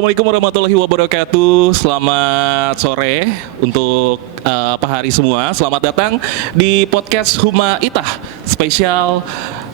Assalamualaikum warahmatullahi wabarakatuh. Selamat sore untuk Pak Hari semua. Selamat datang di podcast Huma Itah spesial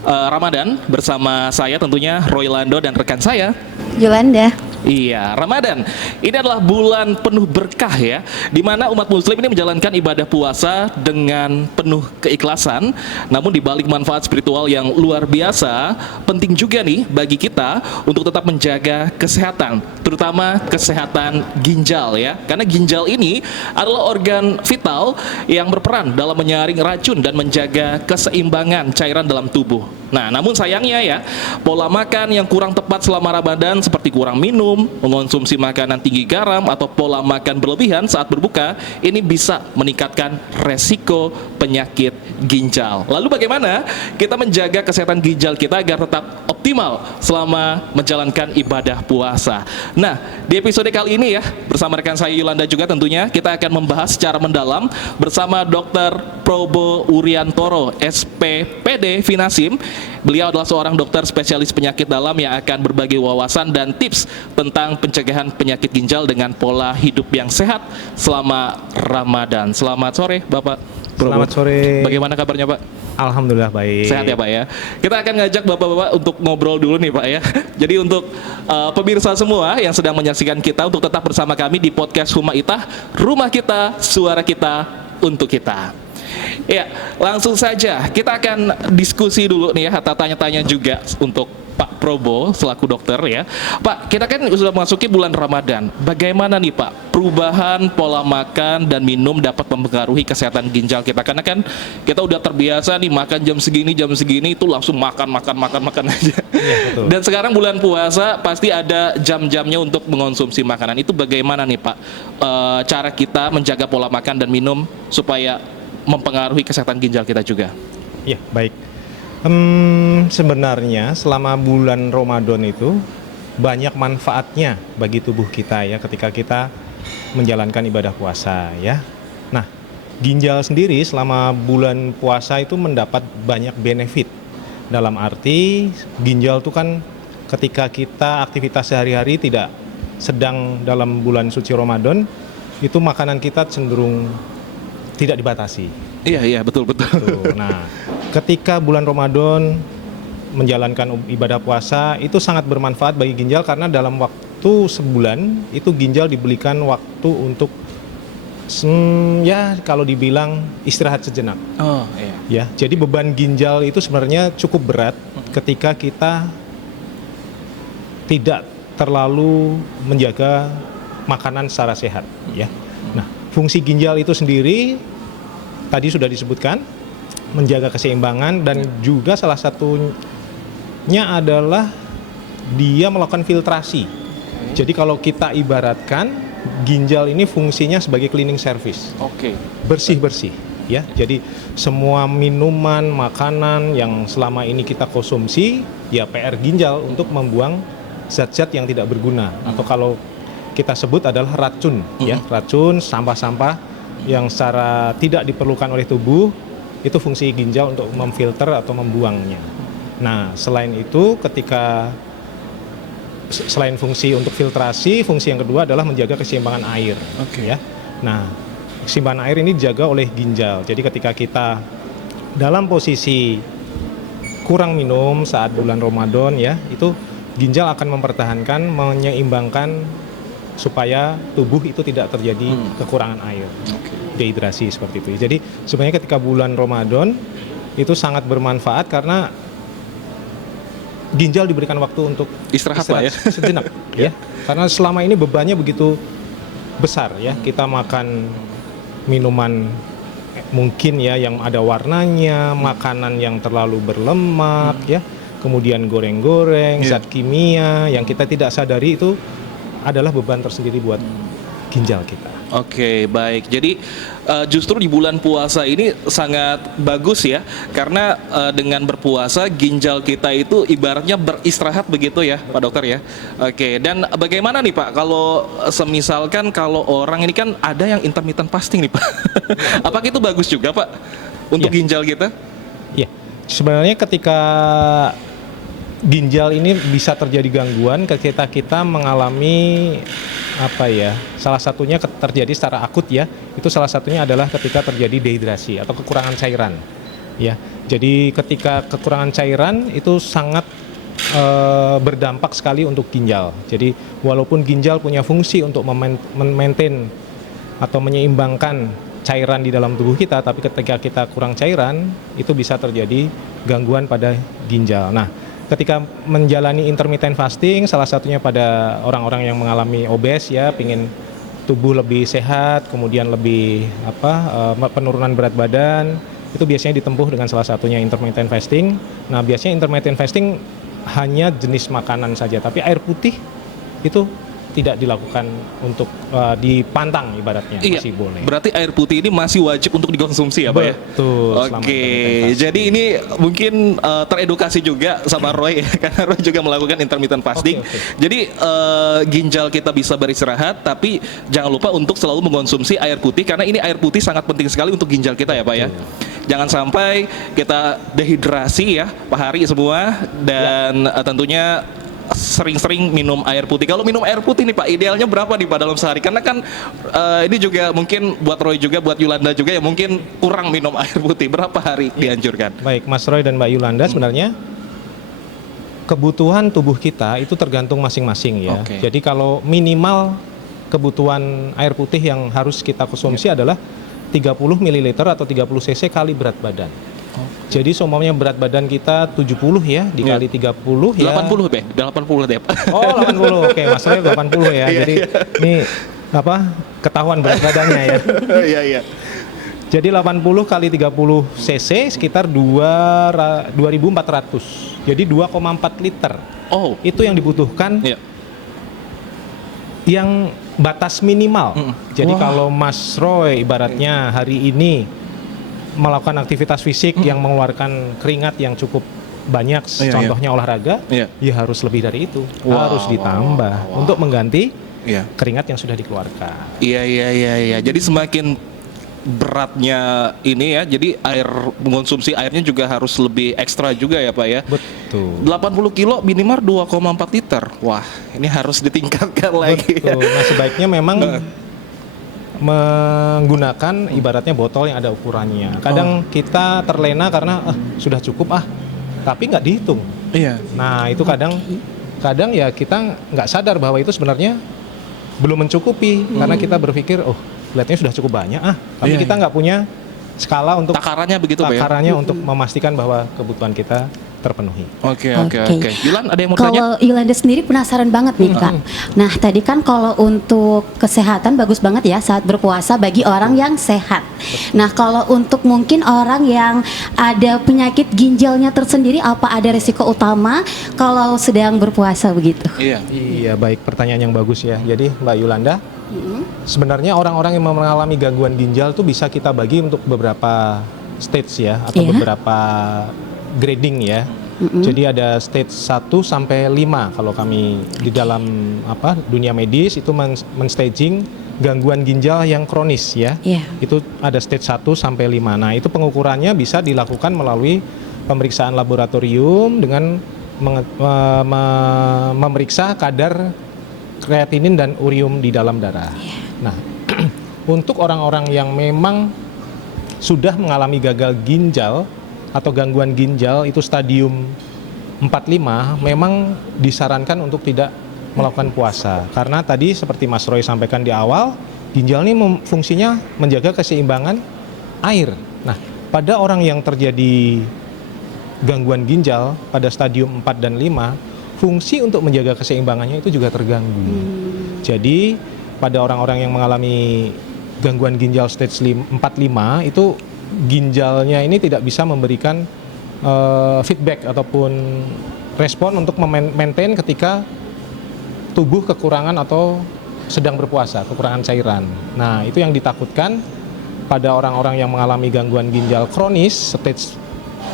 Ramadan bersama saya tentunya Roy Lando dan rekan saya Yolanda. Iya, Ramadan. Ini adalah bulan penuh berkah ya, di mana umat muslim ini menjalankan ibadah puasa dengan penuh keikhlasan. Namun di balik manfaat spiritual yang luar biasa, penting juga nih bagi kita untuk tetap menjaga kesehatan, terutama kesehatan ginjal ya. Karena ginjal ini adalah organ vital yang berperan dalam menyaring racun dan menjaga keseimbangan cairan dalam tubuh. Nah, namun sayangnya ya, pola makan yang kurang tepat selama Ramadan seperti kurang minum, mengonsumsi makanan tinggi garam atau pola makan berlebihan saat berbuka ini bisa meningkatkan resiko penyakit ginjal. Lalu bagaimana kita menjaga kesehatan ginjal kita agar tetap optimal selama menjalankan ibadah puasa? Nah, di episode kali ini ya, bersama rekan saya Yolanda juga tentunya kita akan membahas secara mendalam bersama Dr. Probo Uriantoro, SPPD Finasim. Beliau adalah seorang dokter spesialis penyakit dalam yang akan berbagi wawasan dan tips tentang pencegahan penyakit ginjal dengan pola hidup yang sehat selama Ramadan. Selamat sore, Bapak Probo. Selamat sore. Bagaimana kabarnya, Pak? Alhamdulillah baik. Sehat ya, Pak ya. Kita akan ngajak Bapak-bapak untuk ngobrol dulu nih, Pak ya. Jadi untuk pemirsa semua yang sedang menyaksikan kita untuk tetap bersama kami di podcast Huma Itah, rumah kita, suara kita, untuk kita. Ya, langsung saja kita akan diskusi dulu nih ya, tanya-tanya juga untuk Pak Probo selaku dokter ya. Pak, kita kan sudah memasuki bulan Ramadan. Bagaimana nih Pak, perubahan pola makan dan minum dapat mempengaruhi kesehatan ginjal kita? Karena kan kita udah terbiasa nih makan jam segini itu langsung makan aja. Iya, betul. Dan sekarang bulan puasa pasti ada jam-jamnya untuk mengonsumsi makanan. Itu bagaimana nih Pak, cara kita menjaga pola makan dan minum supaya mempengaruhi kesehatan ginjal kita juga? Ya, baik. Sebenarnya selama bulan Ramadan itu banyak manfaatnya bagi tubuh kita ya ketika kita menjalankan ibadah puasa ya. Nah, ginjal sendiri selama bulan puasa itu mendapat banyak benefit. Dalam arti ginjal itu kan ketika kita aktivitas sehari-hari tidak sedang dalam bulan suci Ramadan, itu makanan kita cenderung tidak dibatasi. Iya betul. Nah, ketika bulan Ramadan menjalankan ibadah puasa itu sangat bermanfaat bagi ginjal karena dalam waktu sebulan itu ginjal diberikan waktu untuk ya kalau dibilang istirahat sejenak. Oh iya. Ya, jadi beban ginjal itu sebenarnya cukup berat ketika kita tidak terlalu menjaga makanan secara sehat ya. Nah, fungsi ginjal itu sendiri tadi sudah disebutkan, menjaga keseimbangan dan juga salah satunya adalah dia melakukan filtrasi. Jadi kalau kita ibaratkan ginjal ini fungsinya sebagai cleaning service. Oke. Bersih-bersih ya. Jadi semua minuman, makanan yang selama ini kita konsumsi ya PR ginjal untuk membuang zat-zat yang tidak berguna atau kalau kita sebut adalah racun ya, racun, sampah-sampah yang secara tidak diperlukan oleh tubuh, itu fungsi ginjal untuk memfilter atau membuangnya. Nah, selain itu selain fungsi untuk filtrasi, fungsi yang kedua adalah menjaga keseimbangan air. Oke. Ya. Nah, keseimbangan air ini dijaga oleh ginjal. Jadi ketika kita dalam posisi kurang minum saat bulan Ramadan ya, itu ginjal akan mempertahankan, menyeimbangkan supaya tubuh itu tidak terjadi kekurangan air, dehidrasi seperti itu. Jadi sebenarnya ketika bulan Ramadan itu sangat bermanfaat karena ginjal diberikan waktu untuk Istirahat lah ya. sejenak ya. Karena selama ini bebannya begitu besar ya. Kita makan minuman mungkin ya yang ada warnanya, makanan yang terlalu berlemak ya, kemudian goreng-goreng, zat kimia yang kita tidak sadari itu adalah beban tersendiri buat ginjal kita. Oke, baik. Jadi justru di bulan puasa ini sangat bagus ya, karena dengan berpuasa ginjal kita itu ibaratnya beristirahat begitu ya, Pak Dokter ya. Oke, dan bagaimana nih Pak kalau semisalkan kalau orang ini kan ada yang intermittent fasting nih Pak. Apakah itu bagus juga Pak untuk ginjal kita? Ya, sebenarnya ketika ginjal ini bisa terjadi gangguan ketika kita mengalami apa ya? Salah satunya terjadi secara akut ya. Itu salah satunya adalah ketika terjadi dehidrasi atau kekurangan cairan. Ya. Jadi ketika kekurangan cairan itu sangat berdampak sekali untuk ginjal. Jadi walaupun ginjal punya fungsi untuk memaintain atau menyeimbangkan cairan di dalam tubuh kita, tapi ketika kita kurang cairan itu bisa terjadi gangguan pada ginjal. Nah, ketika menjalani intermittent fasting, salah satunya pada orang-orang yang mengalami obes ya, pingin tubuh lebih sehat, kemudian lebih penurunan berat badan, itu biasanya ditempuh dengan salah satunya intermittent fasting. Nah, biasanya intermittent fasting hanya jenis makanan saja, tapi air putih itu tidak dilakukan untuk dipantang ibaratnya, masih boleh. Berarti air putih ini masih wajib untuk dikonsumsi ya Pak ya? Betul. Oke, jadi ini mungkin teredukasi juga sama Roy ya, karena Roy juga melakukan intermittent fasting. Jadi ginjal kita bisa beristirahat, tapi jangan lupa untuk selalu mengkonsumsi air putih, karena ini air putih sangat penting sekali untuk ginjal kita ya Pak ya. Jangan sampai kita dehidrasi ya Pak Hari semua, dan tentunya sering-sering minum air putih. Kalau minum air putih nih Pak, idealnya berapa nih Pak dalam sehari? Karena kan ini juga mungkin buat Roy juga, buat Yulanda juga ya mungkin kurang minum air putih. Berapa hari dianjurkan? Baik, Mas Roy dan Mbak Yulanda, sebenarnya kebutuhan tubuh kita itu tergantung masing-masing ya. Jadi kalau minimal kebutuhan air putih yang harus kita konsumsi adalah 30 ml atau 30 cc kali berat badan. Jadi semuanya berat badan kita 70 ya, dikali 30 ya. 80 Pak, 80 deh Pak. Oh 80, oke Mas Roy 80 ya. Jadi ini ketahuan berat badannya ya. Iya iya. Jadi 80 kali 30 cc sekitar 2400. Jadi 2,4 liter. Oh, itu yang dibutuhkan. Yang batas minimal. Jadi kalau Mas Roy ibaratnya hari ini melakukan aktivitas fisik yang mengeluarkan keringat yang cukup banyak, contohnya olahraga, ya harus lebih dari itu, harus ditambah untuk mengganti keringat yang sudah dikeluarkan. Iya. Jadi semakin beratnya ini ya, jadi mengonsumsi airnya juga harus lebih ekstra juga ya Pak ya. Betul. 80 kilo minimal 2,4 liter. Wah, ini harus ditingkatkan lagi. Betul. Nah, sebaiknya memang menggunakan ibaratnya botol yang ada ukurannya. Kadang kita terlena karena sudah cukup tapi nggak dihitung. Iya. Nah itu kadang ya kita nggak sadar bahwa itu sebenarnya belum mencukupi karena kita berpikir kelihatannya sudah cukup banyak tapi kita nggak punya skala untuk takarannya begitu Pak ya? Takarannya untuk memastikan bahwa kebutuhan kita terpenuhi. Oke. Yulan ada yang mau tanya? Kalau Yulanda sendiri penasaran banget nih Kak. Nah tadi kan kalau untuk kesehatan bagus banget ya saat berpuasa bagi orang yang sehat. Nah kalau untuk mungkin orang yang ada penyakit ginjalnya tersendiri, apa ada risiko utama kalau sedang berpuasa begitu? Iya baik, pertanyaan yang bagus ya. Jadi Mbak Yulanda, sebenarnya orang-orang yang mengalami gangguan ginjal tuh bisa kita bagi untuk beberapa stage ya, atau beberapa grading ya. Jadi ada stage 1 sampai 5 kalau kami di dalam dunia medis itu menstaging gangguan ginjal yang kronis ya. Itu ada stage 1 sampai 5. Nah, itu pengukurannya bisa dilakukan melalui pemeriksaan laboratorium dengan memeriksa kadar kreatinin dan urium di dalam darah. Nah, untuk orang-orang yang memang sudah mengalami gagal ginjal atau gangguan ginjal itu stadium 4-5 memang disarankan untuk tidak melakukan puasa. Karena tadi seperti Mas Roy sampaikan di awal, ginjal ini fungsinya menjaga keseimbangan air. Nah, pada orang yang terjadi gangguan ginjal pada stadium 4 dan 5, fungsi untuk menjaga keseimbangannya itu juga terganggu. Jadi pada orang-orang yang mengalami gangguan ginjal stage 4-5 itu ginjalnya ini tidak bisa memberikan feedback ataupun respon untuk memaintain ketika tubuh kekurangan atau sedang berpuasa, kekurangan cairan. Nah, itu yang ditakutkan pada orang-orang yang mengalami gangguan ginjal kronis stage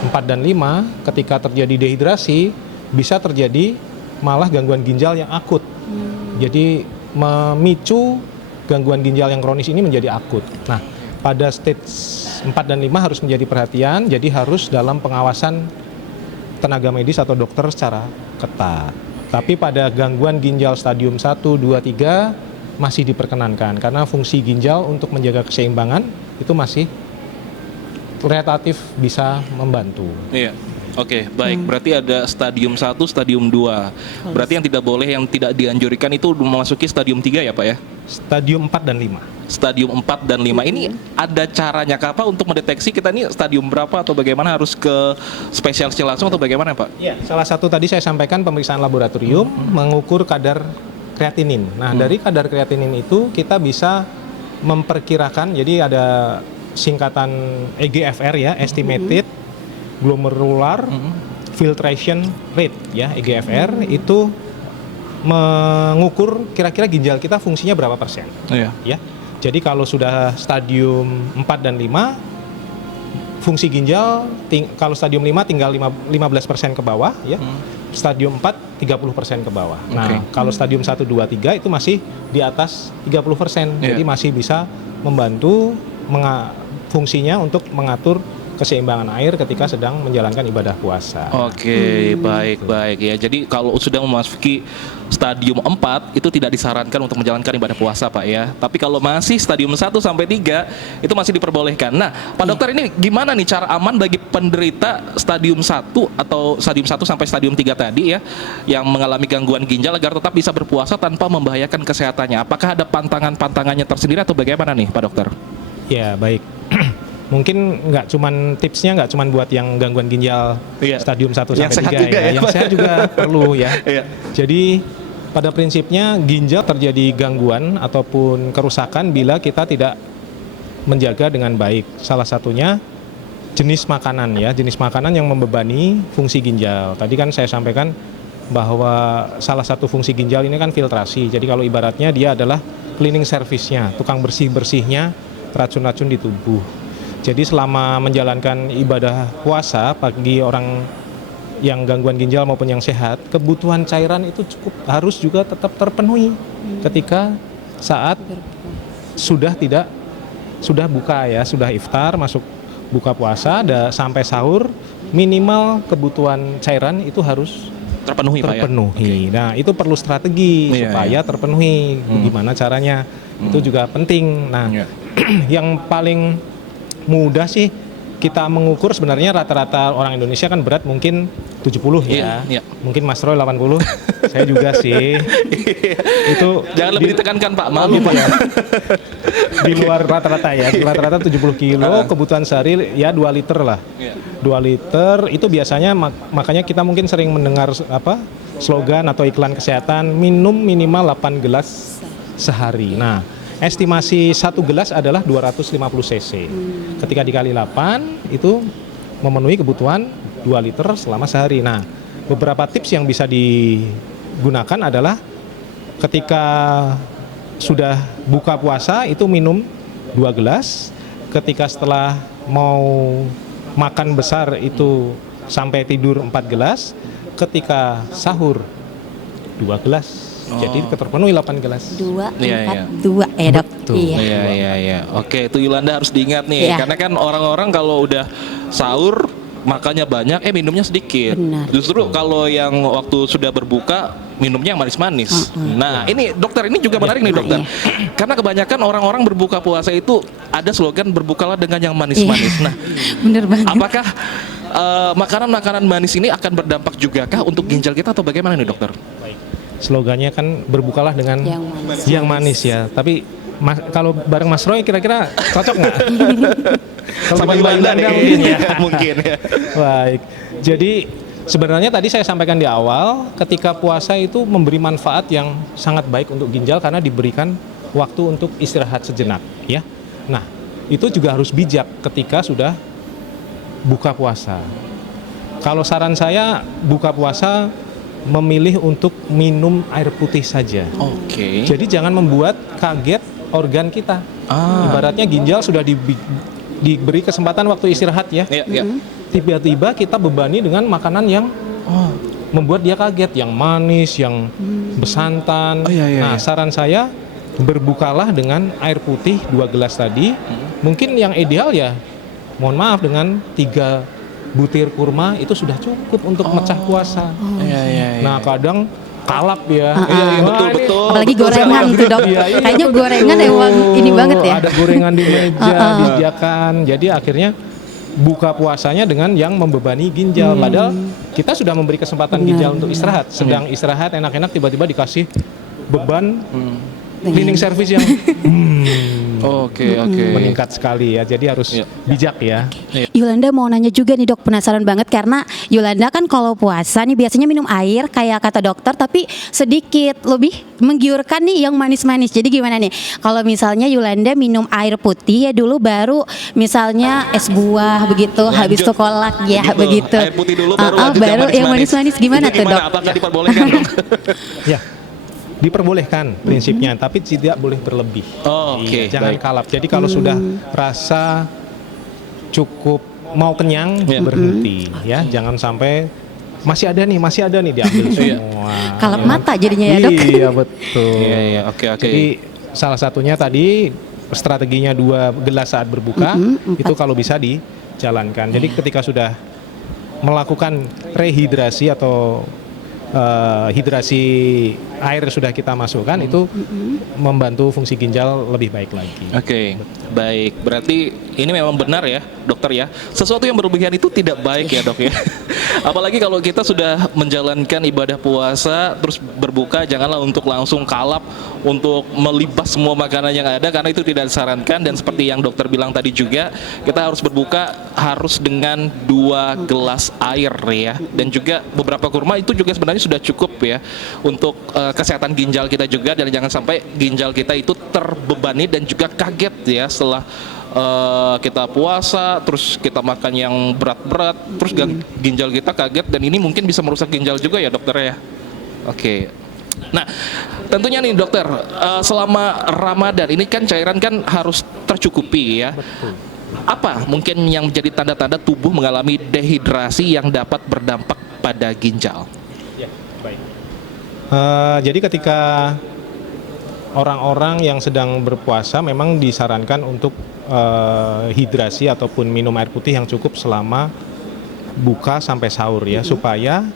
4 dan 5, ketika terjadi dehidrasi bisa terjadi malah gangguan ginjal yang akut. Jadi memicu gangguan ginjal yang kronis ini menjadi akut. Nah, pada stage 4 dan 5 harus menjadi perhatian, jadi harus dalam pengawasan tenaga medis atau dokter secara ketat. Tapi pada gangguan ginjal stadium 1, 2, 3 masih diperkenankan karena fungsi ginjal untuk menjaga keseimbangan itu masih relatif bisa membantu. Iya. Oke, baik. Berarti ada stadium 1, stadium 2. Berarti yang tidak boleh, yang tidak dianjurkan itu memasuki stadium 3 ya Pak ya? Stadium 4 dan 5. Stadium 4 dan 5 ini ada caranya kah Pak untuk mendeteksi kita ini stadium berapa atau bagaimana, harus ke spesialisnya langsung atau bagaimana Pak? Ya, salah satu tadi saya sampaikan pemeriksaan laboratorium mengukur kadar kreatinin. Nah, dari kadar kreatinin itu kita bisa memperkirakan, jadi ada singkatan EGFR ya, estimated glomerular filtration rate ya, EGFR itu mengukur kira-kira ginjal kita fungsinya berapa persen. Iya. Ya. Jadi kalau sudah stadium 4 dan 5 fungsi ginjal kalau stadium 5 tinggal 15% ke bawah ya. Stadium 4 30% ke bawah. Nah, kalau stadium 1 2 3 itu masih di atas 30%. Jadi masih bisa membantu fungsinya untuk mengatur keseimbangan air ketika sedang menjalankan ibadah puasa. Oke, baik ya. Jadi kalau sudah memasuki stadium 4 itu tidak disarankan untuk menjalankan ibadah puasa Pak ya. Tapi kalau masih stadium 1 sampai 3 itu masih diperbolehkan. Nah, Pak Dokter, ini gimana nih cara aman bagi penderita stadium 1 atau stadium 1 sampai stadium 3 tadi ya, yang mengalami gangguan ginjal agar tetap bisa berpuasa tanpa membahayakan kesehatannya? Apakah ada pantangannya tersendiri atau bagaimana nih Pak Dokter? Ya, baik. Mungkin tipsnya nggak cuman buat yang gangguan ginjal stadium 1 sampai 3 ya. Yang sehat juga perlu ya. Jadi pada prinsipnya ginjal terjadi gangguan ataupun kerusakan bila kita tidak menjaga dengan baik. Salah satunya jenis makanan ya, jenis makanan yang membebani fungsi ginjal. Tadi kan saya sampaikan bahwa salah satu fungsi ginjal ini kan filtrasi. Jadi kalau ibaratnya dia adalah cleaning service-nya, tukang bersih-bersihnya racun-racun di tubuh. Jadi selama menjalankan ibadah puasa bagi orang yang gangguan ginjal maupun yang sehat, kebutuhan cairan itu harus juga tetap terpenuhi ketika saat sudah buka ya, sudah iftar, masuk buka puasa, sampai sahur, minimal kebutuhan cairan itu harus terpenuhi Pak ya? Nah, itu perlu strategi supaya terpenuhi. Gimana caranya? Itu juga penting. Nah, yang paling mudah sih kita mengukur sebenarnya rata-rata orang Indonesia kan berat mungkin 70 ya. Mungkin Mas Roy 80. Saya juga sih. Itu jangan lebih ditekankan Pak, malu Pak ya. Di luar rata-rata ya. Rata-rata 70 kilo, kebutuhan sehari ya 2 liter lah. 2 liter itu biasanya makanya kita mungkin sering mendengar slogan atau iklan kesehatan, minum minimal 8 gelas sehari. Nah, estimasi 1 gelas adalah 250 cc. Ketika dikali 8 itu memenuhi kebutuhan 2 liter selama sehari. Nah, beberapa tips yang bisa digunakan adalah ketika sudah buka puasa itu minum 2 gelas. Ketika setelah mau makan besar itu sampai tidur 4 gelas. Ketika sahur 2 gelas. Jadi terpenuhi 8 gelas. 2, 4, 2 Dok. Iya. Oke, itu Yolanda harus diingat nih. Karena kan orang-orang kalau udah sahur makannya banyak, minumnya sedikit. Benar. Justru kalau yang waktu sudah berbuka minumnya yang manis-manis. Nah, ini dokter, ini juga menarik nih dokter. Karena kebanyakan orang-orang berbuka puasa itu ada slogan berbukalah dengan yang manis-manis. Nah, bener banget. apakah makanan-makanan manis ini akan berdampak juga kah untuk ginjal kita atau bagaimana nih dokter? Slogannya kan berbukalah dengan yang manis ya. Tapi kalau bareng Mas Roy kira-kira cocok nggak? Sama Yolanda mungkin ya. Mungkin ya. Baik. Jadi sebenarnya tadi saya sampaikan di awal, ketika puasa itu memberi manfaat yang sangat baik untuk ginjal karena diberikan waktu untuk istirahat sejenak ya. Nah, itu juga harus bijak ketika sudah buka puasa. Kalau saran saya buka puasa memilih untuk minum air putih saja. Oke. Jadi jangan membuat kaget organ kita. Ibaratnya ginjal sudah diberi kesempatan waktu istirahat ya. Tiba-tiba kita bebani dengan makanan yang membuat dia kaget, yang manis, yang bersantan. Nah, saran saya berbukalah dengan air putih 2 gelas tadi. Mungkin yang ideal ya, mohon maaf, dengan 3 butir kurma itu sudah cukup untuk mecah puasa. Nah, kadang kalap ya. betul, betul. Apalagi Betul gorengan sekali. tuh dok. Iya, Kayaknya betul. gorengan emang ini banget ya. Ada gorengan di meja, disediakan. Jadi akhirnya buka puasanya dengan yang membebani ginjal. Padahal kita sudah memberi kesempatan ginjal untuk istirahat. Sedang istirahat enak-enak tiba-tiba dikasih beban cleaning service yang Oke. meningkat sekali ya. Jadi harus Iya. bijak ya. Yolanda mau nanya juga nih dok, penasaran banget karena Yolanda kan kalau puasa nih biasanya minum air kayak kata dokter, tapi sedikit lebih menggiurkan nih yang manis-manis. Jadi gimana nih kalau misalnya Yolanda minum air putih ya dulu, baru misalnya es buah begitu, habis itu kolak ya begitu. Air putih dulu baru lanjut baru yang manis-manis. Gimana Itu tuh dok? Apakah diperbolehkan dok? Ya. Diperbolehkan prinsipnya, tapi tidak boleh berlebih. Oh, oke, Iya, jangan baik. kalap. Jadi kalau sudah rasa cukup mau kenyang, Iya. berhenti ya. Jangan sampai masih ada nih diambil semua. Kalap Ya. mata jadinya ya dok. Iya, betul. Iya, oke. Jadi salah satunya tadi strateginya 2 gelas saat berbuka, itu kalau bisa dijalankan. Jadi ketika sudah melakukan rehidrasi atau hidrasi air sudah kita masukkan, itu membantu fungsi ginjal lebih baik lagi. Oke, baik. Berarti ini memang benar ya, dokter ya. Sesuatu yang berlebihan itu tidak baik ya, dok ya. Apalagi kalau kita sudah menjalankan ibadah puasa terus berbuka, janganlah untuk langsung kalap untuk melibas semua makanan yang ada, karena itu tidak disarankan. Dan seperti yang dokter bilang tadi juga, kita harus berbuka harus dengan 2 gelas air ya. Dan juga beberapa kurma itu juga sebenarnya sudah cukup ya untuk kesehatan ginjal kita juga. Dan jangan sampai ginjal kita itu terbebani dan juga kaget ya setelah kita puasa terus kita makan yang berat-berat, terus ginjal kita kaget, dan ini mungkin bisa merusak ginjal juga ya dokter ya. Oke. Nah, tentunya nih dokter, selama Ramadan ini kan cairan kan harus tercukupi ya. Apa mungkin yang menjadi tanda-tanda tubuh mengalami dehidrasi yang dapat berdampak pada ginjal? Ya, baik. Jadi ketika orang-orang yang sedang berpuasa memang disarankan untuk hidrasi ataupun minum air putih yang cukup selama buka sampai sahur ya, supaya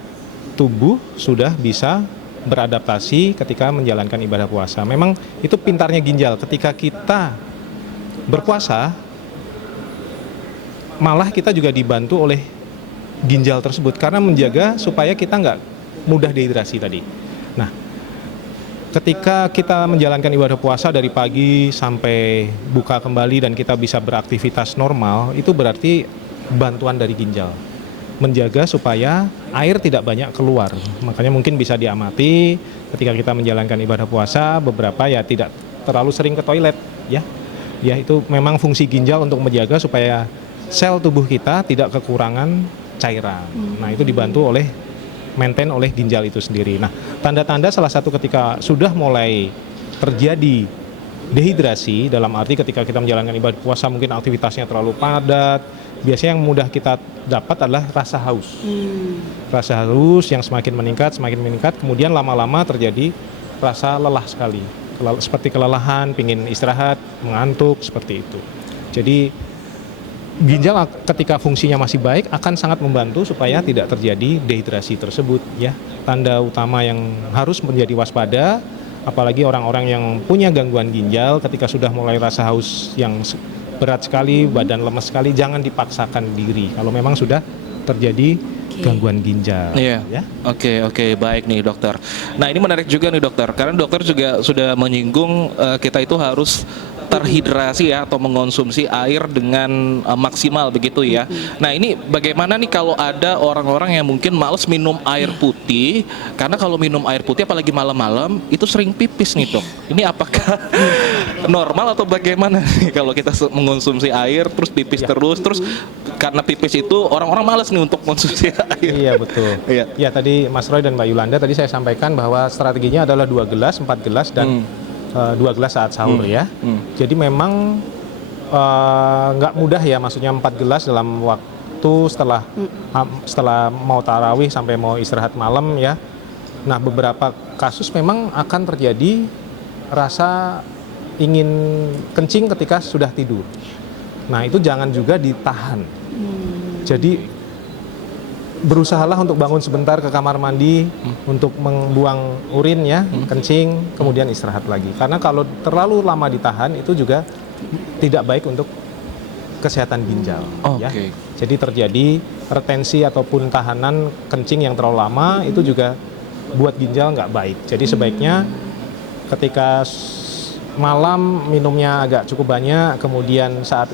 tubuh sudah bisa beradaptasi ketika menjalankan ibadah puasa. Memang itu pintarnya ginjal, ketika kita berpuasa malah kita juga dibantu oleh ginjal tersebut karena menjaga supaya kita nggak mudah dehidrasi tadi. Nah, ketika kita menjalankan ibadah puasa dari pagi sampai buka kembali dan kita bisa beraktivitas normal, itu berarti bantuan dari ginjal menjaga supaya air tidak banyak keluar. Makanya mungkin bisa diamati ketika kita menjalankan ibadah puasa, beberapa ya tidak terlalu sering ke toilet ya. Ya, itu memang fungsi ginjal untuk menjaga supaya sel tubuh kita tidak kekurangan cairan. Nah, itu dibantu oleh maintain oleh ginjal itu sendiri. Nah, tanda-tanda salah satu ketika sudah mulai terjadi dehidrasi, dalam arti ketika kita menjalankan ibadah puasa mungkin aktivitasnya terlalu padat, biasanya yang mudah kita dapat adalah rasa haus. Rasa haus yang semakin meningkat, kemudian lama-lama terjadi rasa lelah sekali. Seperti kelelahan, pingin istirahat, mengantuk, seperti itu. Jadi ginjal ketika fungsinya masih baik akan sangat membantu supaya tidak terjadi dehidrasi tersebut ya. Tanda utama yang harus menjadi waspada, apalagi orang-orang yang punya gangguan ginjal, ketika sudah mulai rasa haus yang berat sekali, badan lemas sekali, jangan dipaksakan diri kalau memang sudah terjadi gangguan ginjal. Iya. Ya. Oke, baik nih dokter. Nah, ini menarik juga nih dokter, karena dokter juga sudah menyinggung kita itu harus terhidrasi ya, atau mengonsumsi air dengan maksimal begitu ya. Nah, ini bagaimana nih kalau ada orang-orang yang mungkin males minum air putih, karena kalau minum air putih apalagi malam-malam itu sering pipis nih dok. Ini apakah normal atau bagaimana nih kalau kita mengonsumsi air terus pipis terus karena pipis itu orang-orang malas nih untuk konsumsi air. Iya, betul. Iya. Ya, tadi Mas Roy dan Mbak Yolanda tadi saya sampaikan bahwa strateginya adalah 2 gelas, 4 gelas dan 2 gelas saat sahur ya. Jadi memang nggak mudah ya, maksudnya 4 gelas dalam waktu setelah mau tarawih sampai mau istirahat malam ya. Nah, beberapa kasus memang akan terjadi rasa ingin kencing ketika sudah tidur. Nah, itu jangan juga ditahan. Jadi berusahalah untuk bangun sebentar ke kamar mandi untuk membuang urin ya, kencing, kemudian istirahat lagi. Karena kalau terlalu lama ditahan itu juga tidak baik untuk kesehatan ginjal. Ya. Oke. Jadi terjadi retensi ataupun tahanan kencing yang terlalu lama itu juga buat ginjal nggak baik. Jadi sebaiknya ketika malam minumnya agak cukup banyak, kemudian saat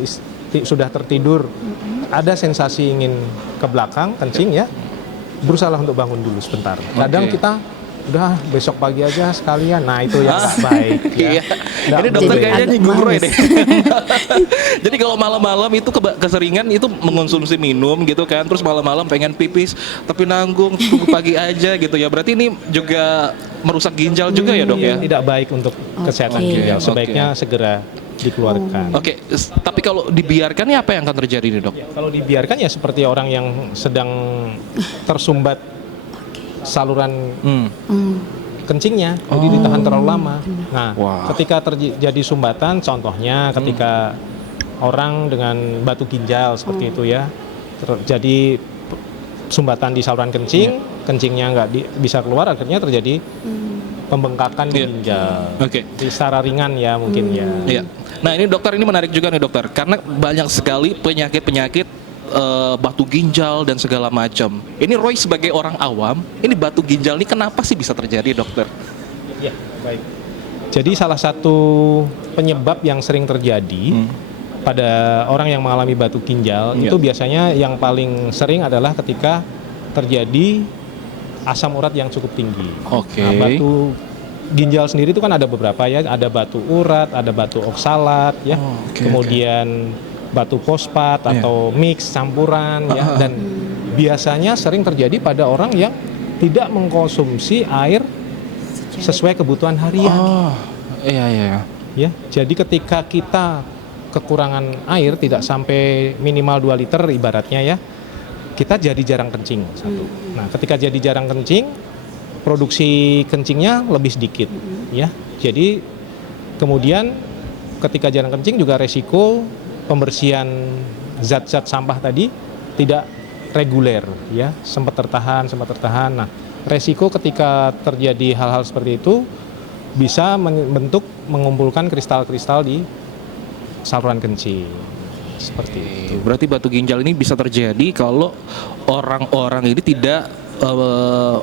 sudah tertidur ada sensasi ingin ke belakang kencing ya, berusaha untuk bangun dulu sebentar. Kadang Oke. kita udah besok pagi aja sekalian, nah itu yang nggak baik ya. Iya. Nggak Ini dokter boleh. kayaknya agak nyinggung Roy males. deh. Jadi kalau malam-malam itu keseringan itu mengonsumsi minum gitu kan, terus malam-malam pengen pipis tapi nanggung tunggu pagi aja gitu ya. Berarti ini juga merusak ginjal juga ya, Dok ya? Tidak baik untuk kesehatan Oke. ginjal. Oke. Sebaiknya segera dikeluarkan. Oke, tapi kalau dibiarkan ya apa yang akan terjadi nih, Dok? Ya, kalau dibiarkan ya seperti orang yang sedang tersumbat saluran kencingnya, jadi ditahan terlalu lama. Nah, Wah. ketika terjadi sumbatan, contohnya ketika orang dengan batu ginjal seperti itu ya, terjadi sumbatan di saluran kencing, kencingnya nggak bisa keluar, akhirnya terjadi pembengkakan di Iya. ginjal. Oke. Secara ringan ya mungkin ya. Iya. Nah ini dokter, ini menarik juga nih dokter, karena banyak sekali penyakit-penyakit batu ginjal dan segala macam. Ini Roy sebagai orang awam, ini batu ginjal ini kenapa sih bisa terjadi, dokter? Ya, baik. Jadi salah satu penyebab yang sering terjadi pada orang yang mengalami batu ginjal Iya. itu biasanya yang paling sering adalah ketika terjadi asam urat yang cukup tinggi. Oke. Nah, batu ginjal sendiri itu kan ada beberapa ya, ada batu urat, ada batu oksalat ya, oke, kemudian batu fosfat Iya. atau mix campuran ya, dan biasanya sering terjadi pada orang yang tidak mengkonsumsi air sesuai kebutuhan harian. Oh, iya iya. Ya, jadi ketika kita kekurangan air tidak sampai minimal 2 liter ibaratnya ya, kita jadi jarang kencing satu. Nah, ketika jadi jarang kencing, produksi kencingnya lebih sedikit ya. Jadi kemudian ketika jarang kencing juga resiko pembersihan zat-zat sampah tadi tidak reguler ya, sempat tertahan. Nah, resiko ketika terjadi hal-hal seperti itu bisa mengumpulkan kristal-kristal di saluran kencing. Seperti itu. Berarti batu ginjal ini bisa terjadi kalau orang-orang ini tidak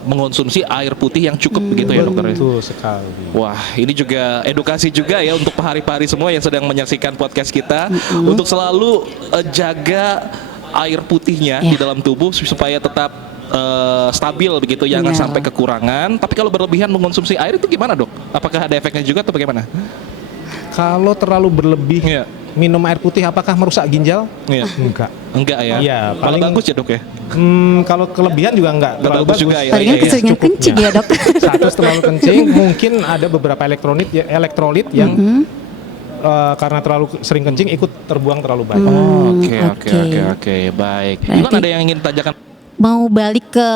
mengonsumsi air putih yang cukup begitu ya, dokter? Betul sekali. Wah, ini juga edukasi juga ya untuk pahari-pahari semua yang sedang menyaksikan podcast kita untuk selalu jaga air putihnya di dalam tubuh supaya tetap stabil begitu, jangan Benar. sampai kekurangan. Tapi kalau berlebihan mengonsumsi air itu gimana, Dok? Apakah ada efeknya juga atau bagaimana? Kalau terlalu berlebih Iya. minum air putih apakah merusak ginjal? Iya. Enggak. Enggak ya? Iya, Malah paling- bagus ya, Dok ya? Kalau kelebihan juga enggak Nggak terlalu bagus bagus. juga ya. Palingan Iya, keseringan secukupnya. kencing ya, Dok. Satu terlalu kencing, mungkin ada beberapa elektrolit yang karena terlalu sering kencing ikut terbuang terlalu banyak. Oke, baik. Berarti- Kan ada yang ingin tanyakan? Mau balik ke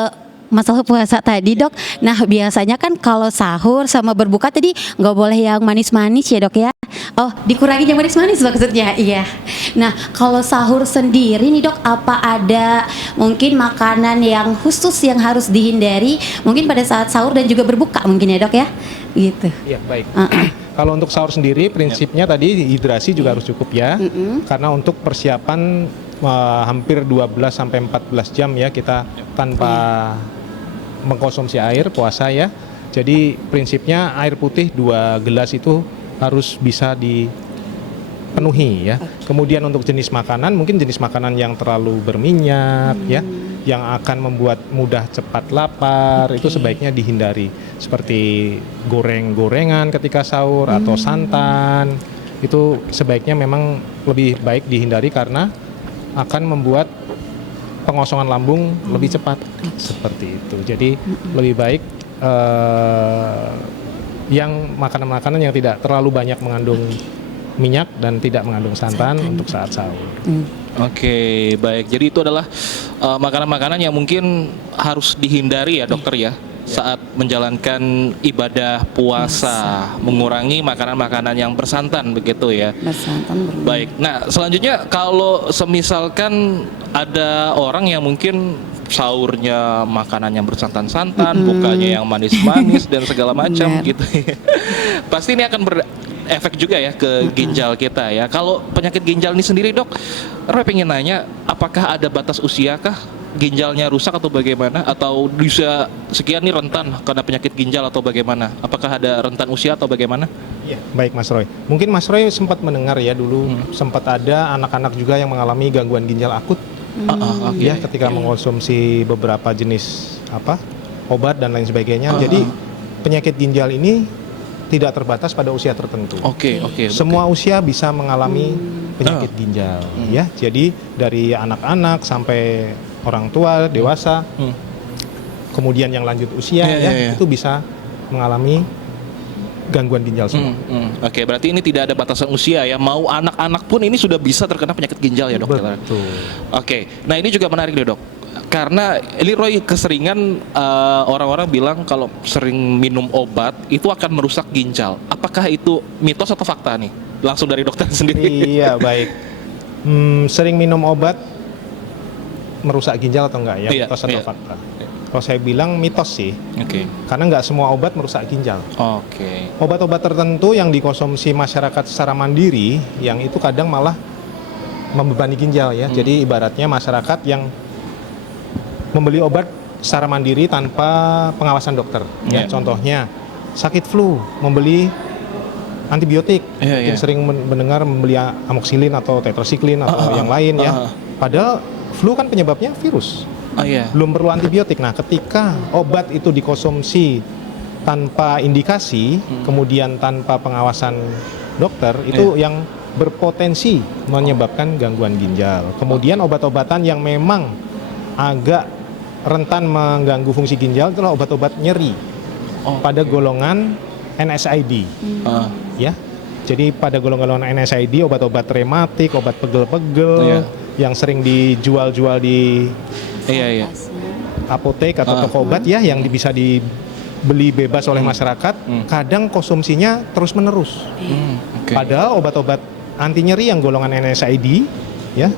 masalah puasa tadi, Dok. Nah, biasanya kan kalau sahur sama berbuka tadi nggak boleh yang manis-manis ya, Dok ya. Oh, dikurangi yang manis-manis maksudnya. Iya. Nah, kalau sahur sendiri nih, Dok, apa ada mungkin makanan yang khusus yang harus dihindari mungkin pada saat sahur dan juga berbuka mungkin ya, Dok ya? Gitu. Iya, baik. Kalau untuk sahur sendiri prinsipnya tadi hidrasi juga harus cukup ya. Karena untuk persiapan hampir 12 sampai 14 jam ya kita tanpa mengkonsumsi air puasa ya. Jadi prinsipnya air putih 2 gelas itu harus bisa dipenuhi ya. Kemudian untuk jenis makanan, mungkin jenis makanan yang terlalu berminyak ya, yang akan membuat mudah cepat lapar, itu sebaiknya dihindari. Seperti goreng-gorengan ketika sahur atau santan, itu sebaiknya memang lebih baik dihindari karena akan membuat pengosongan lambung lebih cepat. Seperti itu. Jadi lebih baik yang makanan-makanan yang tidak terlalu banyak mengandung minyak dan tidak mengandung santan untuk saat sahur. Oke, baik. Jadi itu adalah makanan-makanan yang mungkin harus dihindari ya, dokter ya, saat menjalankan ibadah puasa, mengurangi makanan-makanan yang bersantan begitu ya. Bersantan Baik. Nah, selanjutnya kalau semisalkan ada orang yang mungkin sahurnya makanan yang bersantan-santan, bukanya yang manis-manis dan segala macam Benar. gitu. Pasti ini akan berefek juga ya ke ginjal kita ya. Kalau penyakit ginjal ini sendiri, Dok, Roy pengen nanya, apakah ada batas usia kah ginjalnya rusak atau bagaimana, atau bisa sekian nih rentan karena penyakit ginjal atau bagaimana? Apakah ada rentan usia atau bagaimana? Iya, baik Mas Roy. Mungkin Mas Roy sempat mendengar ya dulu sempat ada anak-anak juga yang mengalami gangguan ginjal akut Oke. ya ketika mengkonsumsi beberapa jenis obat dan lain sebagainya. Jadi penyakit ginjal ini tidak terbatas pada usia tertentu. Oke. Semua usia bisa mengalami penyakit ginjal ya. Jadi dari anak-anak sampai orang tua, dewasa, kemudian yang lanjut usia itu bisa mengalami gangguan ginjal semua. Oke, berarti ini tidak ada batasan usia ya. Mau anak-anak pun ini sudah bisa terkena penyakit ginjal ya, Dok. Betul. Oke, nah ini juga menarik deh, Dok. Karena ini Roy keseringan orang-orang bilang kalau sering minum obat itu akan merusak ginjal. Apakah itu mitos atau fakta nih? Langsung dari dokter sendiri. Iya, baik. Sering minum obat merusak ginjal atau enggak ya? Iya, Mitos atau iya. fakta? Kalau saya bilang mitos sih, Oke. karena nggak semua obat merusak ginjal. Oke. Obat-obat tertentu yang dikonsumsi masyarakat secara mandiri, yang itu kadang malah membebani ginjal ya. Jadi ibaratnya masyarakat yang membeli obat secara mandiri tanpa pengawasan dokter. Ya, Iya. contohnya sakit flu, membeli antibiotik. Iya, Mungkin iya. sering mendengar membeli amoxicillin atau tetracycline atau yang lain ya. Padahal flu kan penyebabnya virus. Oh iya. Belum perlu antibiotik. Nah, ketika obat itu dikonsumsi tanpa indikasi, kemudian tanpa pengawasan dokter, itu yang berpotensi menyebabkan gangguan ginjal. Kemudian obat-obatan yang memang agak rentan mengganggu fungsi ginjal itulah obat-obat nyeri pada golongan NSAID. Ya. Jadi pada golongan NSAID obat-obat rematik, obat pegel-pegel yang sering dijual-jual di Iya. apotek atau toko obat ya yang bisa dibeli bebas oleh masyarakat, kadang konsumsinya terus-menerus. Oke. Padahal obat-obat anti nyeri yang golongan NSAID ya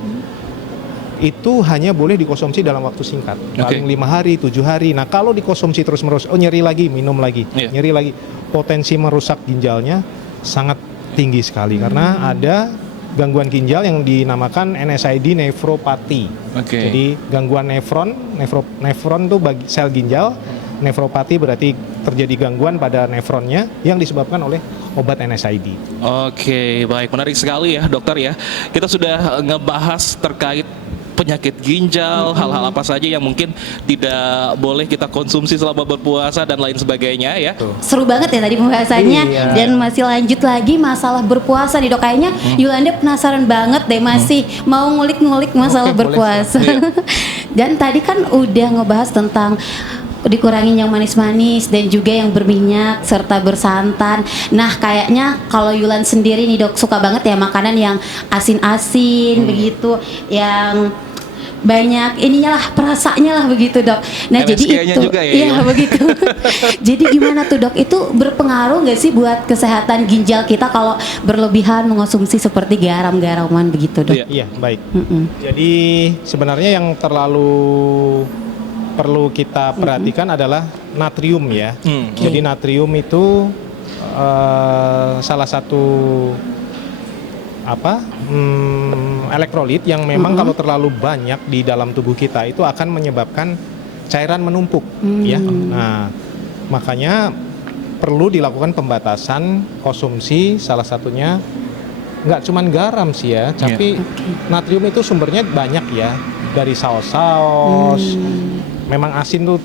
itu hanya boleh dikonsumsi dalam waktu singkat, paling 5 hari, 7 hari. Nah, kalau dikonsumsi terus-menerus, nyeri lagi, minum lagi, nyeri lagi, potensi merusak ginjalnya sangat tinggi sekali karena ada gangguan ginjal yang dinamakan NSAID nefropati. Jadi gangguan nefron tuh bagi sel ginjal, nefropati berarti terjadi gangguan pada nefronnya yang disebabkan oleh obat NSAID. Oke, baik, menarik sekali ya, dokter ya. Kita sudah ngebahas terkait penyakit ginjal, hal-hal apa saja yang mungkin tidak boleh kita konsumsi selama berpuasa dan lain sebagainya ya. Seru banget ya tadi pembahasannya. Iya. Dan masih lanjut lagi masalah berpuasa nih, Dok. Kayaknya Yolanda penasaran banget deh, masih mau ngulik-ngulik masalah Oke, boleh, berpuasa. Dan tadi kan udah ngebahas tentang dikurangin yang manis-manis dan juga yang berminyak serta bersantan. Nah, kayaknya kalau Yulan sendiri nih, Dok, suka banget ya makanan yang asin-asin begitu, yang banyak ininya lah, perasanya lah begitu, Dok. Nah, MSG-nya jadi itu juga ya, iya Yul? begitu. Jadi gimana tuh, Dok? Itu berpengaruh nggak sih buat kesehatan ginjal kita kalau berlebihan mengonsumsi seperti garam-garaman begitu, Dok? Iya, baik. Jadi sebenarnya yang terlalu perlu kita perhatikan adalah natrium ya. Jadi natrium itu salah satu elektrolit yang memang kalau terlalu banyak di dalam tubuh kita itu akan menyebabkan cairan menumpuk ya. Nah, makanya perlu dilakukan pembatasan konsumsi, salah satunya nggak cuman garam sih ya, tapi natrium itu sumbernya banyak ya, dari saus-saus. Memang asin tuh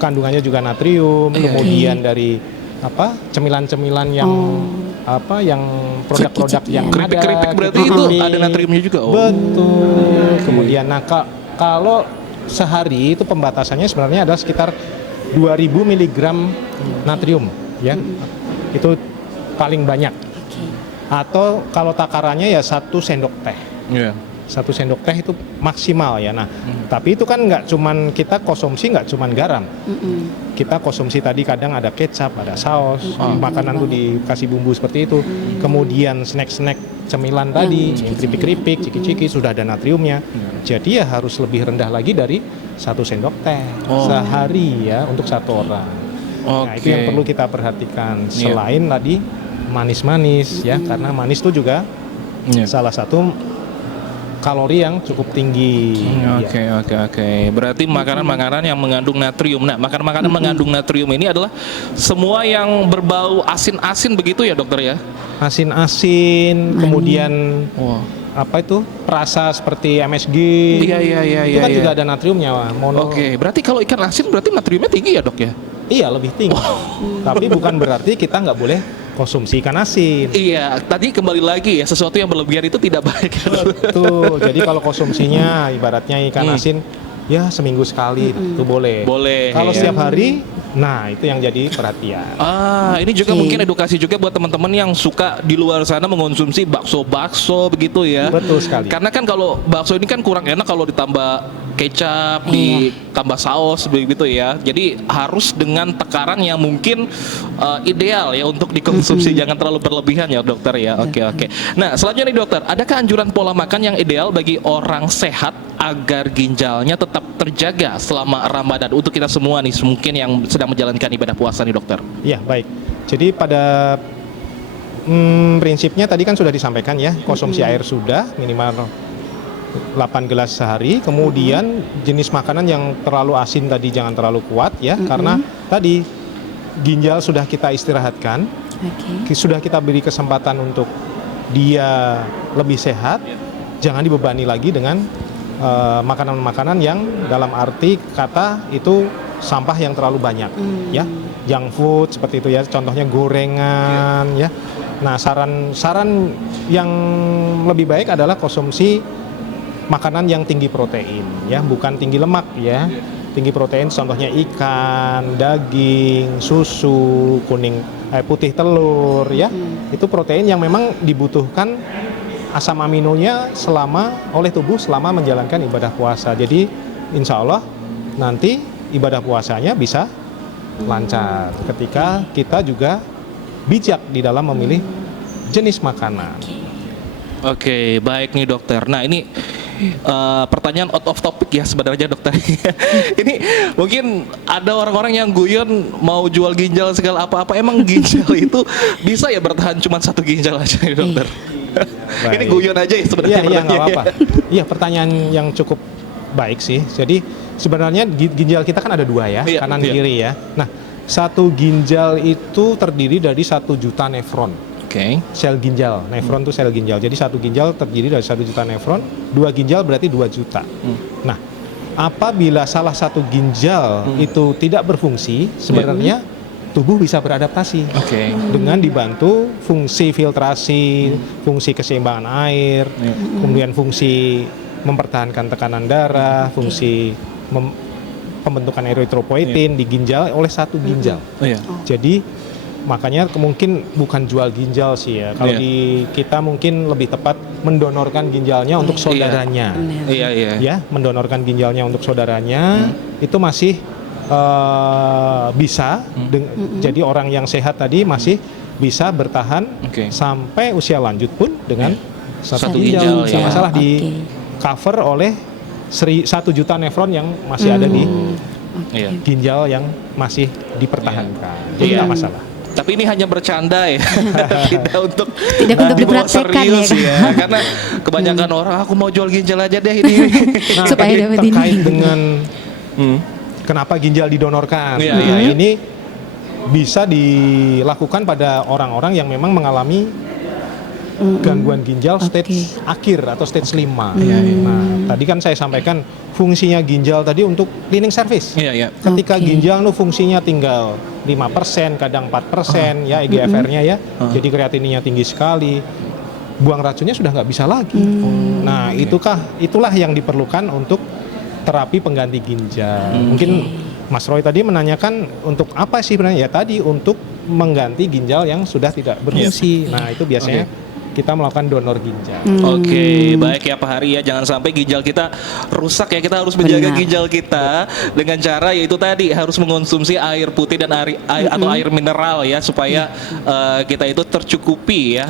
kandungannya juga natrium, kemudian dari cemilan-cemilan yang yang produk-produk yang keripik-keripik berarti gitu. itu ada natriumnya juga. Betul. Kemudian kalau sehari itu pembatasannya sebenarnya adalah sekitar 2000 mg natrium ya. Itu paling banyak. Atau kalau takarannya ya 1 sendok teh. 1 sendok teh itu maksimal ya. Nah, tapi itu kan nggak cuman kita konsumsi nggak cuman garam. kita konsumsi tadi kadang ada kecap, ada saus, makanan tuh dikasih bumbu seperti itu. Kemudian snack-snack cemilan tadi, yang keripik-keripik, ciki-ciki sudah ada natriumnya. Jadi ya harus lebih rendah lagi dari 1 sendok teh sehari ya untuk satu orang. Nah, itu yang perlu kita perhatikan. Selain tadi manis-manis ya, karena manis itu juga salah satu kalori yang cukup tinggi. Oke. Berarti makanan-makanan yang mengandung natrium. Nah, makanan-makanan mengandung natrium ini adalah semua yang berbau asin-asin begitu ya, dokter ya? Asin-asin, kemudian apa itu rasa seperti MSG. Iya. Itu kan juga ada natriumnya. Oke, berarti kalau ikan asin berarti natriumnya tinggi ya, Dok ya? Iya, lebih tinggi. Tapi bukan berarti kita nggak boleh konsumsi ikan asin. Iya, tadi kembali lagi ya, sesuatu yang berlebihan itu tidak baik. Betul. Jadi kalau konsumsinya ibaratnya ikan asin ya seminggu sekali itu boleh. Boleh. Kalau setiap hari, nah itu yang jadi perhatian. Ini juga mungkin edukasi juga buat teman-teman yang suka di luar sana mengonsumsi bakso-bakso begitu ya. Betul sekali. Karena kan kalau bakso ini kan kurang enak kalau ditambah kecap, ditambah saus begitu ya. Jadi harus dengan takaran yang mungkin ideal ya untuk dikonsumsi, jangan terlalu berlebihan ya, dokter ya. Oke. Nah, selanjutnya nih dokter, adakah anjuran pola makan yang ideal bagi orang sehat agar ginjalnya tetap terjaga selama Ramadan untuk kita semua nih, mungkin yang sedang menjalankan ibadah puasa nih, dokter? Ya, baik. Jadi pada prinsipnya tadi kan sudah disampaikan ya, konsumsi air sudah minimal 8 gelas sehari. Kemudian jenis makanan yang terlalu asin tadi jangan terlalu kuat ya, karena tadi ginjal sudah kita istirahatkan, sudah kita beri kesempatan untuk dia lebih sehat, jangan dibebani lagi dengan makanan-makanan yang dalam arti kata itu sampah yang terlalu banyak ya, junk food seperti itu ya, contohnya gorengan ya. Nah, saran yang lebih baik adalah konsumsi makanan yang tinggi protein ya, bukan tinggi lemak ya. Tinggi protein contohnya ikan, daging, susu, putih telur ya. Itu protein yang memang dibutuhkan asam aminonya oleh tubuh selama menjalankan ibadah puasa. Jadi insya Allah nanti ibadah puasanya bisa lancar ketika kita juga bijak di dalam memilih jenis makanan. Oke, baik nih dokter. Nah, ini pertanyaan out of topic ya sebenarnya, dokter. Ini mungkin ada orang-orang yang guyon mau jual ginjal segala apa-apa. Emang ginjal itu bisa ya bertahan cuma 1 ginjal aja nih, dokter? Ini guyon aja ya sebenarnya. Iya, nggak apa-apa. Iya, pertanyaan yang cukup baik sih. Jadi sebenarnya ginjal kita kan ada 2 ya, kanan kiri ya. Nah, 1 ginjal itu terdiri dari 1 juta nefron. Sel ginjal, nefron itu sel ginjal. Jadi 1 ginjal terdiri dari 1 juta nefron, 2 ginjal berarti 2 juta. Nah, apabila salah 1 ginjal itu tidak berfungsi, sebenarnya tubuh bisa beradaptasi dengan dibantu fungsi filtrasi, fungsi keseimbangan air, kemudian fungsi mempertahankan tekanan darah, fungsi pembentukan eritropoietin di ginjal oleh 1 ginjal. Jadi makanya mungkin bukan jual ginjal sih ya. Kalau di kita mungkin lebih tepat mendonorkan ginjalnya untuk saudaranya. Ya, mendonorkan ginjalnya untuk saudaranya itu masih bisa. Jadi orang yang sehat tadi masih bisa bertahan sampai usia lanjut pun dengan 1 ginjal. Tidak masalah di cover oleh 1 juta nefron yang masih ada di ginjal yang masih dipertahankan. Jadi tidak masalah. Tapi ini hanya bercanda ya, tidak untuk dipraktekkan ya. Karena kebanyakan orang aku mau jual ginjal aja deh ini. Nah, supaya dapat terkait ini. dengan kenapa ginjal didonorkan. Ini bisa dilakukan pada orang-orang yang memang mengalami gangguan ginjal stage akhir atau stage 5. Nah, tadi kan saya sampaikan fungsinya ginjal tadi untuk cleaning service. Ketika ginjal fungsinya tinggal 5%, kadang 4% ya EGFR-nya ya. Jadi kreatininya tinggi sekali. Buang racunnya sudah nggak bisa lagi. Nah, itulah yang diperlukan untuk terapi pengganti ginjal. Mungkin Mas Roy tadi menanyakan untuk apa sih sebenarnya? Ya tadi untuk mengganti ginjal yang sudah tidak berfungsi. Nah, itu biasanya kita melakukan donor ginjal. Oke, baik ya Pak Hari ya, jangan sampai ginjal kita rusak ya. Kita harus menjaga Benar. ginjal kita dengan cara yaitu tadi harus mengonsumsi air putih dan atau air mineral ya, supaya kita itu tercukupi ya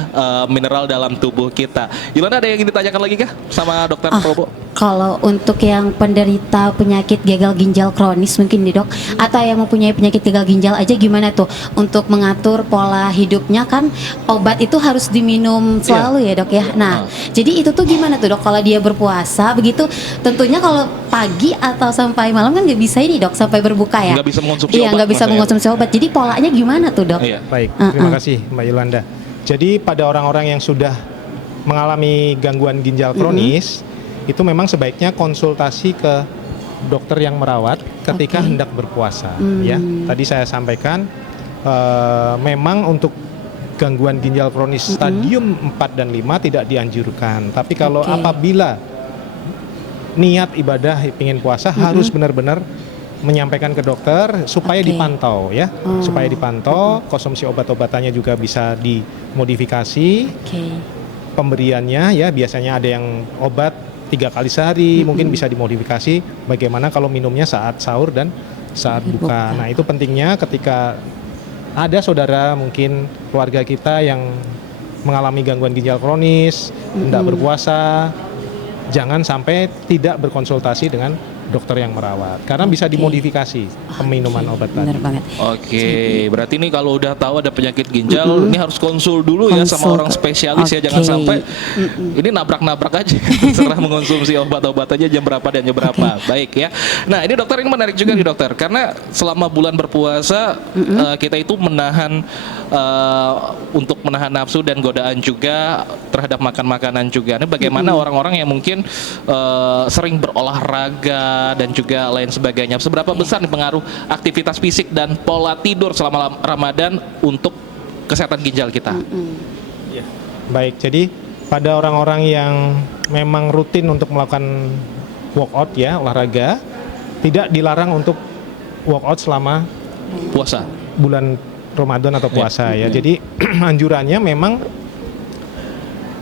mineral dalam tubuh kita. Gimana, ada yang ingin ditanyakan lagi kah sama Dokter Probo? Kalau untuk yang penderita penyakit gagal ginjal kronis mungkin nih dok, atau yang mempunyai penyakit gagal ginjal aja, gimana tuh untuk mengatur pola hidupnya? Kan obat itu harus diminum selalu ya dok ya. Nah, jadi itu tuh gimana tuh dok kalau dia berpuasa begitu? Tentunya kalau pagi atau sampai malam kan nggak bisa ini dok, sampai berbuka ya. Nggak bisa mengonsumsi Iya, obat nggak bisa maksudnya. mengonsumsi obat. Jadi polanya gimana tuh dok? Iya. Baik, terima kasih Mbak Yolanda. Jadi pada orang-orang yang sudah mengalami gangguan ginjal kronis, itu memang sebaiknya konsultasi ke dokter yang merawat ketika hendak berpuasa. Ya, tadi saya sampaikan memang untuk gangguan ginjal kronis stadium 4 dan 5 tidak dianjurkan. Tapi kalau apabila niat ibadah ingin puasa, harus benar-benar menyampaikan ke dokter supaya dipantau ya, supaya dipantau. Konsumsi obat-obatannya juga bisa dimodifikasi. Pemberiannya ya, biasanya ada yang obat 3 kali sehari, mungkin bisa dimodifikasi bagaimana kalau minumnya saat sahur dan saat buka. Nah, itu pentingnya ketika ada saudara, mungkin keluarga kita yang mengalami gangguan ginjal kronis, hendak berpuasa, jangan sampai tidak berkonsultasi dengan dokter yang merawat, karena bisa dimodifikasi peminuman obat tadi. Benar banget. Oke, berarti ini kalau udah tahu ada penyakit ginjal, ini harus konsul dulu ya sama orang spesialis ya, jangan sampai ini nabrak-nabrak aja setelah mengonsumsi obat-obat aja jam berapa dan jam berapa. Baik ya. Nah, ini dokter, ini menarik juga nih dokter, karena selama bulan berpuasa kita itu menahan untuk menahan nafsu dan godaan juga terhadap makan makanan juga. Ini bagaimana orang-orang yang mungkin sering berolahraga dan juga lain sebagainya, seberapa besar nih pengaruh aktivitas fisik dan pola tidur selama Ramadan untuk kesehatan ginjal kita? Baik, jadi pada orang-orang yang memang rutin untuk melakukan workout ya, olahraga, tidak dilarang untuk workout selama Puasa. bulan Ramadan atau puasa ya. Jadi anjurannya memang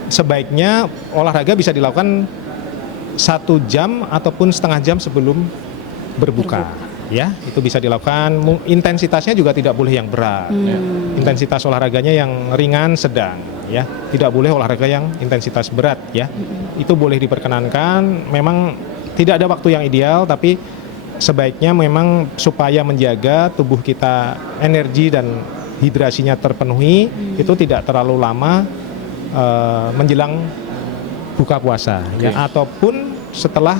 sebaiknya olahraga bisa dilakukan 1 jam ataupun setengah jam sebelum berbuka. Ya, itu bisa dilakukan. Intensitasnya juga tidak boleh yang berat. Intensitas olahraganya yang ringan sedang. Ya, tidak boleh olahraga yang intensitas berat. Ya, itu boleh diperkenankan. Memang tidak ada waktu yang ideal, tapi sebaiknya memang supaya menjaga tubuh kita energi dan hidrasinya terpenuhi, itu tidak terlalu lama menjelang buka puasa ya, ataupun setelah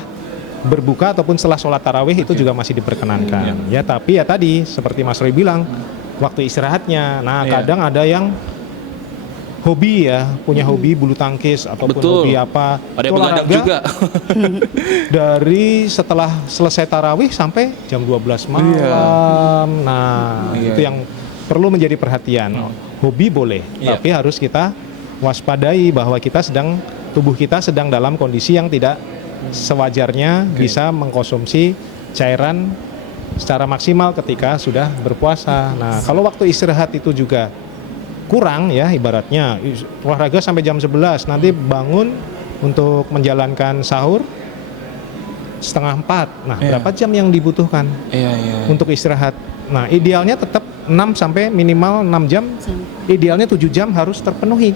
berbuka ataupun setelah sholat tarawih itu juga masih diperkenankan ya. Tapi ya tadi seperti Mas Roy bilang, waktu istirahatnya. Nah, kadang ada yang hobi ya, punya hobi bulu tangkis ataupun hobi apa, ada yang begadang juga dari setelah selesai tarawih sampai jam 12 malam. Nah, itu yang perlu menjadi perhatian. Hobi boleh, tapi harus kita waspadai bahwa tubuh kita sedang dalam kondisi yang tidak sewajarnya bisa mengkonsumsi cairan secara maksimal ketika sudah berpuasa. Nah, kalau waktu istirahat itu juga kurang ya, ibaratnya olahraga sampai jam 11, nanti bangun untuk menjalankan sahur setengah 4. Nah, berapa jam yang dibutuhkan untuk istirahat? Nah, idealnya tetap 6 sampai minimal 6 jam. Idealnya 7 jam harus terpenuhi.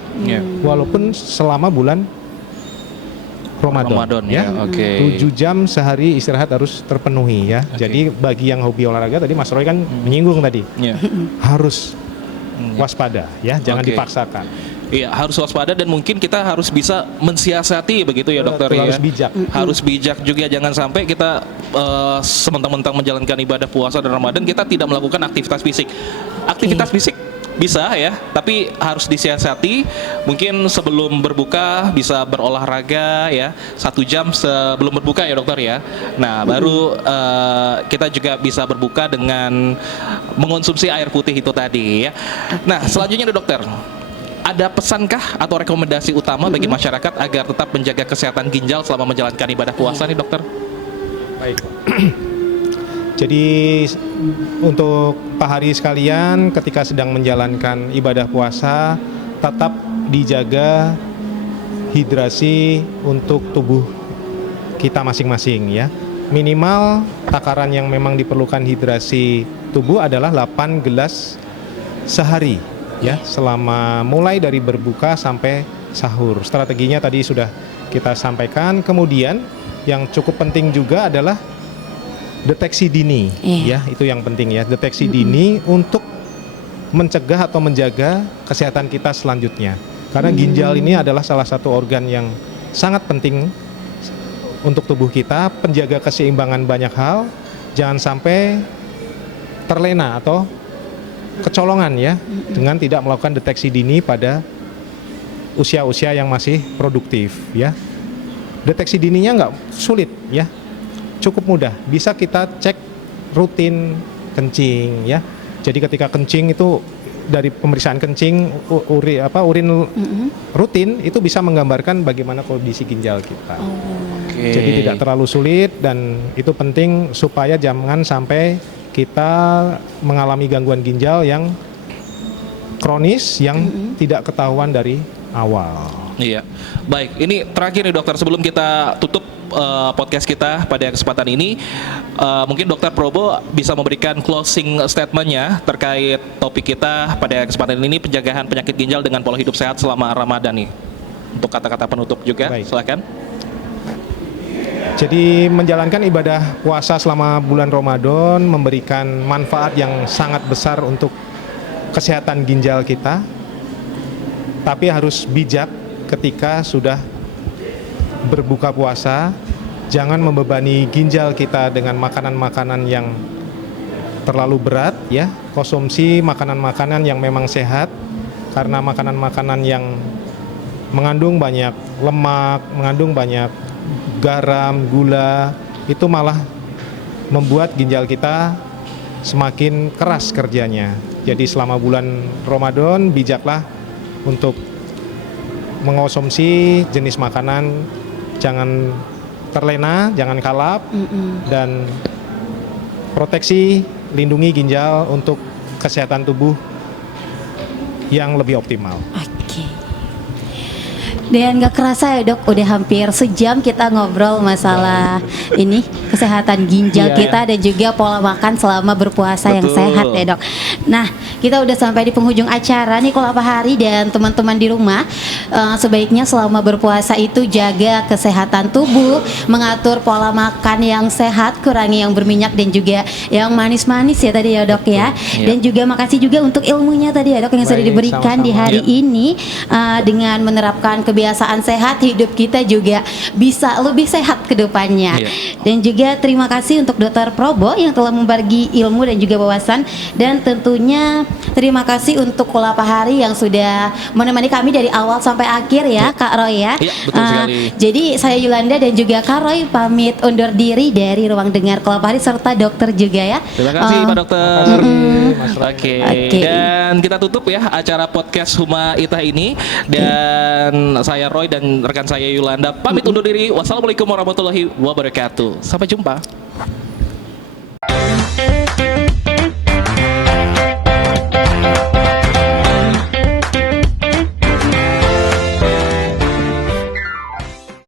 Walaupun selama bulan Ramadan ya. 7 jam sehari istirahat harus terpenuhi ya. Jadi bagi yang hobi olahraga, tadi Mas Roy kan menyinggung tadi, harus waspada ya, jangan dipaksakan. Iya, harus waspada dan mungkin kita harus bisa mensiasati begitu ya dokter ya. Harus bijak. Harus bijak juga, jangan sampai kita sementang-mentang menjalankan ibadah puasa dan Ramadan kita tidak melakukan aktivitas fisik. Aktivitas fisik bisa ya, tapi harus disiasati. Mungkin sebelum berbuka bisa berolahraga ya, 1 jam sebelum berbuka ya dokter ya. Nah, baru kita juga bisa berbuka dengan mengonsumsi air putih itu tadi ya. Nah, selanjutnya dokter, ada pesankah atau rekomendasi utama bagi masyarakat agar tetap menjaga kesehatan ginjal selama menjalankan ibadah puasa nih dokter? Baik. Jadi untuk Pak Hari sekalian, ketika sedang menjalankan ibadah puasa, tetap dijaga hidrasi untuk tubuh kita masing-masing ya. Minimal takaran yang memang diperlukan hidrasi tubuh adalah 8 gelas sehari ya, selama mulai dari berbuka sampai sahur. Strateginya tadi sudah kita sampaikan. Kemudian yang cukup penting juga adalah deteksi dini ya, itu yang penting ya, deteksi dini untuk mencegah atau menjaga kesehatan kita selanjutnya. Karena ginjal ini adalah salah satu organ yang sangat penting untuk tubuh kita, penjaga keseimbangan banyak hal. Jangan sampai terlena atau kecolongan ya, dengan tidak melakukan deteksi dini pada usia-usia yang masih produktif ya. Deteksi dininya nggak sulit ya, cukup mudah. Bisa kita cek rutin kencing ya. Jadi ketika kencing itu, dari pemeriksaan kencing urin rutin itu bisa menggambarkan bagaimana kondisi ginjal kita. Jadi tidak terlalu sulit, dan itu penting supaya jangan sampai kita mengalami gangguan ginjal yang kronis yang tidak ketahuan dari awal. Iya, baik. Ini terakhir nih dokter, sebelum kita tutup podcast kita pada kesempatan ini, mungkin Dokter Probo bisa memberikan closing statementnya terkait topik kita pada kesempatan ini, penjagaan penyakit ginjal dengan pola hidup sehat selama Ramadan nih. Untuk kata-kata penutup juga, Baik. silakan. Jadi menjalankan ibadah puasa selama bulan Ramadan memberikan manfaat yang sangat besar untuk kesehatan ginjal kita. Tapi harus bijak ketika sudah berbuka puasa. Jangan membebani ginjal kita dengan makanan-makanan yang terlalu berat ya. Konsumsi makanan-makanan yang memang sehat, karena makanan-makanan yang mengandung banyak lemak, mengandung banyak garam, gula, itu malah membuat ginjal kita semakin keras kerjanya. Jadi selama bulan Ramadan bijaklah untuk mengonsumsi jenis makanan, jangan terlena, jangan kalap, dan proteksi, lindungi ginjal untuk kesehatan tubuh yang lebih optimal. Oke. Dan gak kerasa ya dok, udah hampir sejam kita ngobrol masalah ini kesehatan ginjal Iya, kita dan juga pola makan selama berpuasa yang Betul. sehat ya dok. Nah kita udah sampai di penghujung acara nih Kolapa Hari, dan teman-teman di rumah sebaiknya selama berpuasa itu jaga kesehatan tubuh, mengatur pola makan yang sehat, kurangi yang berminyak dan juga yang manis-manis ya tadi ya dok ya. Iya. Dan juga makasih juga untuk ilmunya tadi ya dok yang sudah Baik, diberikan di sama-sama. hari ini. Dengan menerapkan kebiasaan sehat, hidup kita juga bisa lebih sehat ke depannya. Iya. Dan juga terima kasih untuk Dr. Probo yang telah membagi ilmu dan juga wawasan, dan tentunya terima kasih untuk Kolapa Hari yang sudah menemani kami dari awal sampai akhir ya Kak Roy ya. Iya, betul sekali. Jadi saya Yulanda dan juga Kak Roy pamit undur diri dari ruang dengar Kolapa Hari serta dokter juga ya. Terima kasih Pak Dokter. Mas Roy. Oke. Oke. Dan kita tutup ya acara podcast Huma Ita ini, dan saya Roy dan rekan saya Yulanda pamit undur diri. Wassalamualaikum warahmatullahi wabarakatuh. Sampai jumpa.